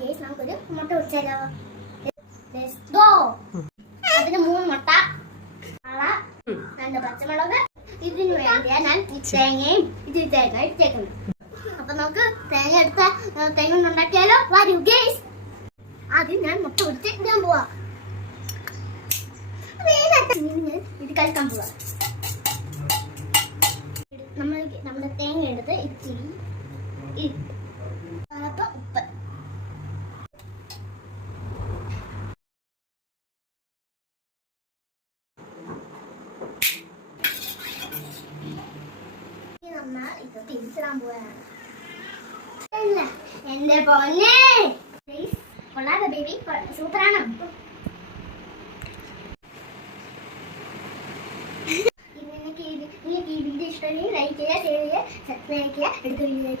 Guys നമുക്കൊരു മുട്ട പൊരിച്ചാലോ? Let's go. അതിന് 3 മുട്ട, 2 പച്ചമുളക്. ഇതിന് വേണ്ടിയാ ഞാൻ ഈ തേങ്ങയും തേങ്ങ ഇട്ടേക്കുന്നത്. അപ്പൊ നമുക്ക് തേങ്ങ ഉണ്ടാക്കിയാലോ? വരൂ ഗൈസ്. ആദ്യം ഞാൻ മുട്ട പൊരിച്ച് ഇടാൻ പോവാ. ഇത് കഴിക്കാൻ പോവാ. നമ്മുടെ തേങ്ങ എടുത്ത് ഇച്ചിരി ഉപ്പ്. ഇത് തിരിച്ചിടാൻ പോവാണ്. എന്റെ പൊന്നെ കൊള്ളാതെ ബേബി, സൂപ്പറാണ്. നിങ്ങൾക്ക് ഈ വീഡിയോ ഇഷ്ടമെങ്കിൽ ലൈക്ക് ചെയ്യുക, ഷെയർ ചെയ്യുക, സബ്സ്ക്രൈബ് ചെയ്യുക. അടുത്ത വീഡിയോ